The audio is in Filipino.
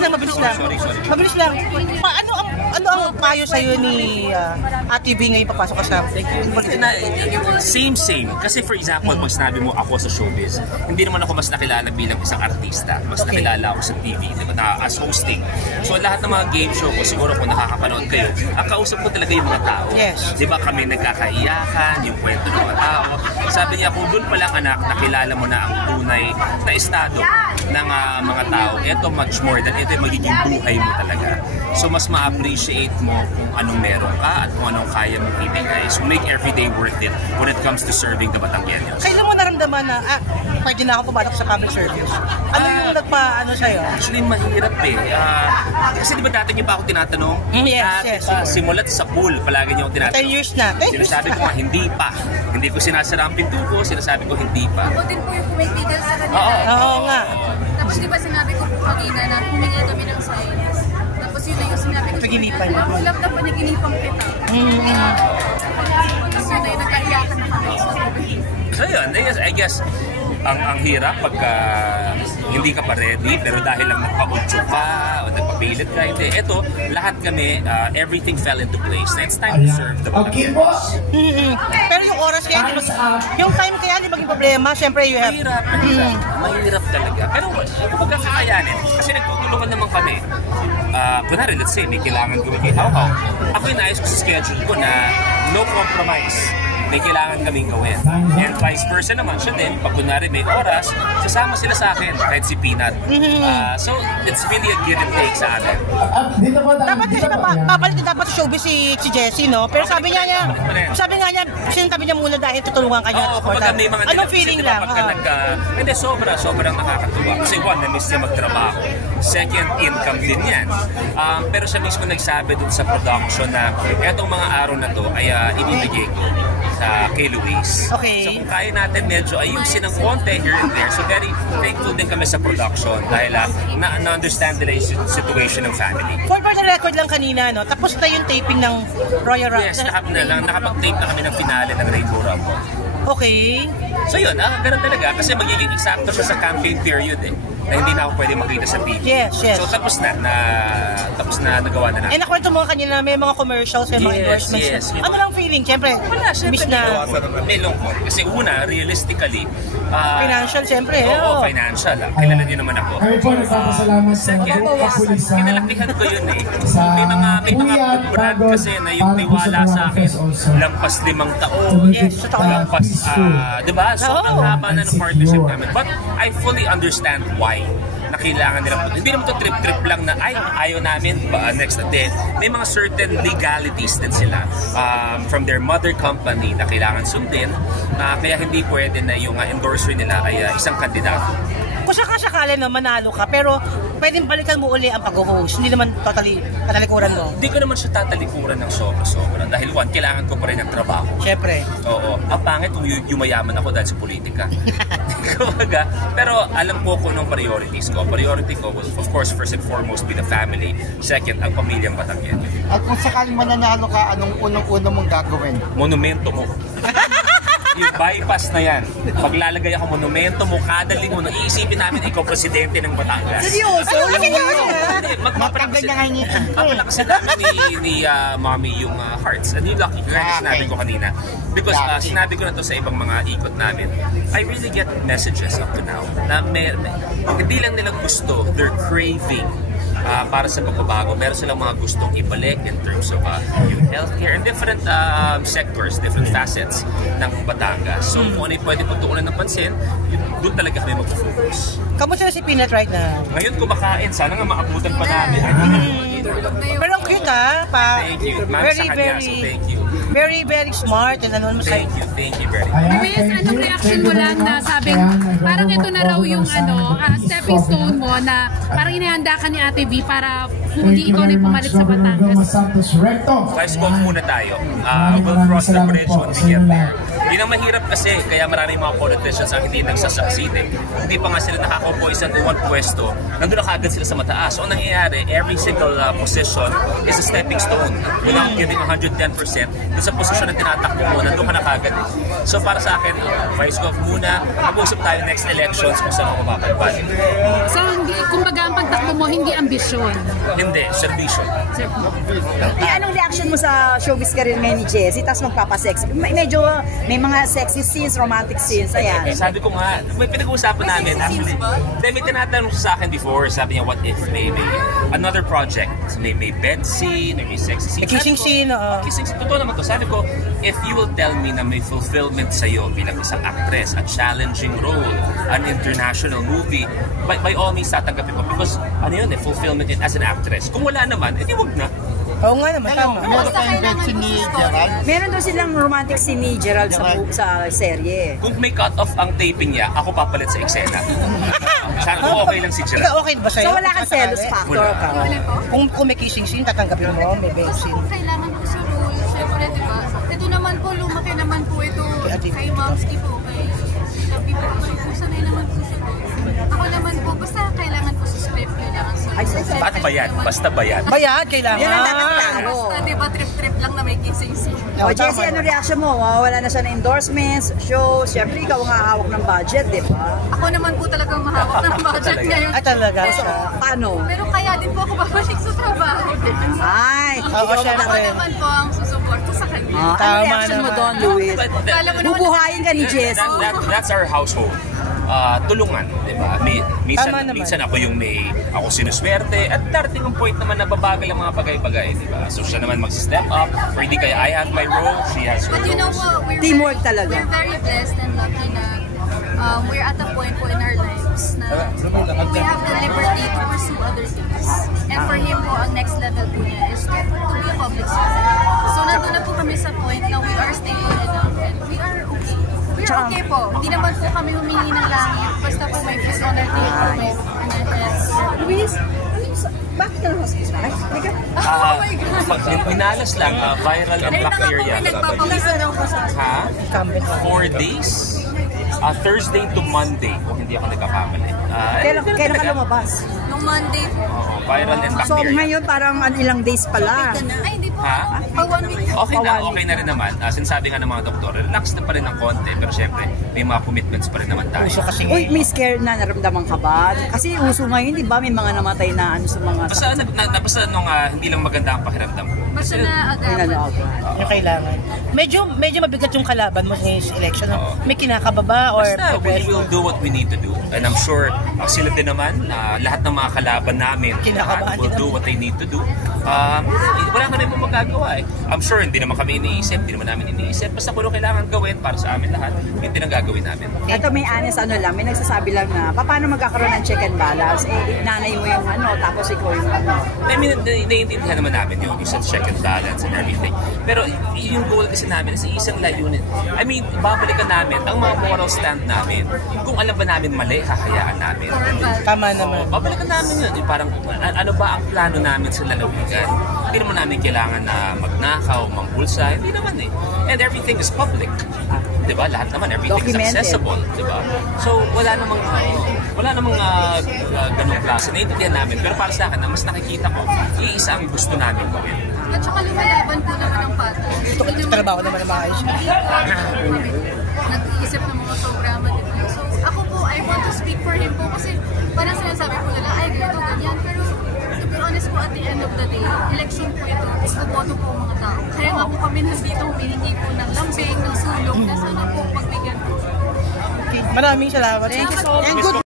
lang, mabilis lang. Sorry. Mabilis lang. Ano ang payo sa'yo ni Ate V ngayon papasok ka sa... Same. Kasi for example, pag sinabi mo ako sa showbiz, hindi naman ako mas nakilala bilang isang artista. Mas nakilala ako sa TV, diba, as hosting. So lahat ng mga game show ko, siguro kung nakakapanood kayo, ang kausap ko talaga yung mga tao. Yes. Diba kami nagkakaiyakan, yung kwento ng mga tao. Sabi niya, kung doon pa lang anak, nakilala mo na ang tunay na estado ng mga tao, ito much more than ito yung magiging buhay mo talaga. So mas ma-appreciate mo kung anong meron ka at kung anong kaya mong ibigay. So make every day worth it when it comes to serving the Batangueños. Kailan mo naramdaman na, pwede na ako pumasok sa public service? Ano yung nagpa-ano sa'yo? Actually, mahirap eh. Kasi di ba dati niyo pa ako tinatanong? Yes. Simulat sa pool, palagi niyo ako tinatanong. 10 years na. Sinasabi ko hindi pa. Hindi ko sinasara ang pinto ko, sinasabi ko hindi pa. Ako din po yung kumitigal sa kanila. Oo nga. Tapos di ba sinabi ko po kanina na humingi kami ng signs. Tapos yun na yung sinabi ko. Paginipan. Ako lang na paniginipan kita. Tapos yun na yung nagkaiyakan na kami. So yun, I guess, ang hirap pagka hindi ka pa ready, pero dahil lang nagpa-audio ka o nagpapilit ka, hindi. Ito, lahat kami, everything fell into place. Now, it's time to serve the Batangueños. Pero yung oras kaya, yung time kaya hindi maging problema, syempre you have... Mahirap talaga. Pero kung kakayanin, kasi nagtutulungan naman kami. Kunwari, let's say, may kailangan gawin kay Hawhaw. Ako yung naayos ko sa schedule ko na no compromise. May kailangan kaming gawin. And vice versa naman siya din. Pag kunwari may oras, sasama sila sa akin, kahit si Peanut. So, it's really a give and take sa atin. Dapat kasi papalit dapat showbiz si Jessie, no? Pero sabi nga niya, sinabi niya muna dahil tutulungan ka niya. Anong feeling lang? Hindi, sobrang nakakatuwa. Kasi one, na-miss niya magtrabaho. Second, income din yan. Pero siya mismo nagsabi dun sa production na etong mga araw na to ay ibibigay ko sa kay Luis. Okay. So kung kaya natin medyo ayusin ng konti here and there. So very thankful din kami sa production dahil na-understand nila yung situation ng family. For the record lang kanina, no? Tapos na yung taping ng Royal Rumble. Yes, nakapag-tape na kami ng finale ng Rainbow Rumble. Okay. So yun, ganun talaga. Kasi magiging eksakto siya sa campaign period eh. Na hindi na ako pwede makita sa TV. Yes. So tapos na nagawa na natin. Eh nakwento mo kanina may mga commercials, may mga endorsements. Yes. Ano lang feeling? Siyempre, miss na. May lungkot. Kasi una, realistically, financial siyempre. Oo, financial. Kilala niyo naman ako. Kami po nagpapasalamat sa kapulisan. Kinalakihan ko yun eh. May mga brand kasi na yung tiwala sa akin. Lampas 5 taon. Lampas, diba? Sobrang haba na ng partnership namin. But I fully understand why na kailangan nila. Hindi naman ito trip-trip lang na ayaw namin next day. May mga certain legalities din sila from their mother company na kailangan sundin. Kaya hindi pwede na yung endorser nila ay isang kandidato. Kung sakasakali na manalo ka, pero pwedeng balikan mo uli ang pag-host. Hindi naman totally tatalikuran mo. Hindi ko naman siya tatalikuran ng sobra-sobra. Dahil one, kailangan ko pa rin ng trabaho. Siyempre. Oo. Ang pangit kung yumayaman ako dahil sa politika. Pero alam ko kung anong priorities ko. Priority ko will, of course, first and foremost be the family. Second, ang pamilyang Batangueño. At kung sakaling mananalo ka, anong unang-una mong gagawin? Monumento mo. Yung bypass na yan, maglalagay ako monumento mo kada linggo nang iisipin namin ikaw presidente ng Batangas. Seryoso? Matanggal niya nga ngipin ko eh. Kasi namin ni Mommy yung hearts. And yung lucky na sinabi ko kanina. Because sinabi ko na to sa ibang mga ikot namin. I really get messages up to now na hindi lang nila gusto, they're craving para sa pagbabago. Meron silang mga gustong ibalik in terms of yung healthcare and different sectors, different facets ng Batangas. So kung ano yung pwede pagtuunan ng pansin, doon talaga kami mag-focus. Kamusta si Peanut right now? Ngayon kumakain, sana nga maabutan pa namin. Pero ang cute Thank you. Sa kanya, so thank you. Very smart and ano mo sa... Thank you very much. Luis, anong reaction mo lang na sabing parang ito na raw yung stepping stone mo na parang inihanda ka ni Ate V para hindi ikaw na pumalit sa Batangas? Let's go muna tayo. We'll cross the bridge when we get there. Yun ang mahirap kasi, kaya maraming mga politicians ang hindi nagsasucceed eh. Hindi pa nga sila nakakaupo isang uwang pwesto, nandun na kaagad sila sa mataas. So, ang nangyayari, every single position is a stepping stone. Without giving 110%, dun sa posisyon na tinatakbo mo, nandun ka na kaagad eh. So, para sa akin, Vice Gov muna, mag-usap tayo next elections kung saan ako mapapagpag. So, kumbaga ang pagtakbo mo, hindi ambisyon. Hindi, servisyo. Anong reaction mo sa showbiz career ngayon ni Jessie? Tapos magpapasexy. Medyo may mga sexy scenes, romantic scenes. Ayan. Sabi ko nga, may pinag-uusapan namin. Actually, may tinatanong siya sa akin before. Sabi niya, what if may another project? May bed scene, may sexy scene. May kissing scene. Kissing scene. Totoo naman to. Sabi ko, if you will tell me na may fulfillment sa'yo bilang isang actress, a challenging role, an international movie, by all means tatanggapin ko. Because ano yun fulfillment as an actress. Kung wala naman, edi wag na. Oo nga naman, tama. Meron kayong bet si ni Gerald? Meron daw silang romantic scene ni Gerald sa serye. Kung may cut-off ang taping niya, ako papalit sa eksena. Sana kung okay lang si Gerald. Okay ba sa'yo? So wala kang selos factor ka? Kung may kissing scene, tatanggapin mo, may bed scene. Kailangan ko sa role, syempre, di ba? Ito naman po, lumaki naman po ito kay Momski po, kay Tabi po. So, sanay naman po siya po. Ako naman po, basta kailangan po sa script yun lang. Ba't bayad? Basta bayad. Bayad, kailangan. Yan ang tatanggapin. Basta, di ba, trip-trip lang na may kissing scene. O Jessie, ano reaction mo? Wala na siya na endorsements, shows. Syempre, ikaw ang hahawak ng budget, di ba? Ako naman po talagang mahawak ng budget ngayon. Talaga. Paano? Pero kaya din po ako babalik sa trabaho. Ay, Oo, syempre. Ako naman po ang susuporto sa kanya. ano Tama reaction mo naman. doon, Luis? Kala mo naman, Bubuhayin ka ni Jessie. That's our household. Tulungan, di ba? Tama naman. Minsan ako yung ako sinuswerte at darating ang point naman na babagal ang mga bagay-bagay, di ba? So siya naman mag-step up, or hindi kaya I have my role, she has her but you know role. what, Teamwork talaga. We're very blessed and lucky na we're at a point po in our lives na we have the liberty to pursue other things. And for him po, ang next level po niya is to be a public servant. So nandun na po kami sa point na we are stable enough and we are okay. We are okay po. Hindi naman po kami humingi ng langit. Basta po may food on our table, may Luis, bakit ka na hospital? oh my God! Minalas lang, viral and Ayun na black nga po, area. pinagpapawisan ako sa Ha? 4 days? Thursday to Monday, kung hindi ako nagkakamali. Kailan ka lumabas? nung Monday po. Viral and black So area. ngayon parang ilang days pala. Ay, hindi po. Ha? 1 week. Okay na rin naman. Sinasabi nga ng mga doktor, relax na pa rin ng konti. Pero syempre, may mga commitments pa rin naman tayo. Uso kasi Uy, may scare na naramdaman ka ba? Kasi uso ngayon, di ba? May mga namatay na ano sa mga... Basta nung hindi lang maganda ang pakiramdam ko. Basta na Ay, nalaga. yung kailangan. Medyo mabigat yung kalaban mo sa election. Oo. May kinakababa or Basta, we will do what we need to do. And I'm sure, sila din naman, lahat ng mga kalaban namin, Kinakabahan will din do what they need to do. Wala ka rin po magagawa eh. I'm sure, hindi naman kami iniisip, hindi naman namin iniisip. Basta kung ano kailangan gawin para sa amin lahat, yun din ang gagawin namin. Ito may honest ano lang, may nagsasabi lang na paano magkakaroon ng check and balance? Eh, nanay mo yung ano, tapos ikaw yung ano. I mean, naiintindihan naman namin yun, yung check and balance and everything. Pero yung goal kasi namin is isang layunin. I mean, babalikan namin ang mga moral stand namin. Kung alam ba namin mali, hahayaan namin. tama naman. Babalikan namin yun. Yung parang, ano ba ang plano namin sa lalawigan? Hindi naman namin kailangan na magnakaw, manghulsa. Hindi naman eh. And everything is public. Diba? Lahat naman, everything Documented. is accessible. Diba? So, wala namang ganung klase. Naiintindihan namin. Pero para sa akin, ang mas nakikita ko, iisa ang gusto namin gawin. At saka lumalaban po naman ang pato. Ito trabaho naman ng maayos. Nag-iisip ng mga programa nila. So ako po, I want to speak for him po kasi parang sinasabi po nila, ay ganito, ganyan. Pero to be honest po, at the end of the day, election po ito. Istoboto po ang mga tao. Kaya nga po kami nandito humihingi po ng lambing, ng sulong, na sana po pagbigyan po. Maraming salamat. Thank you so much. And good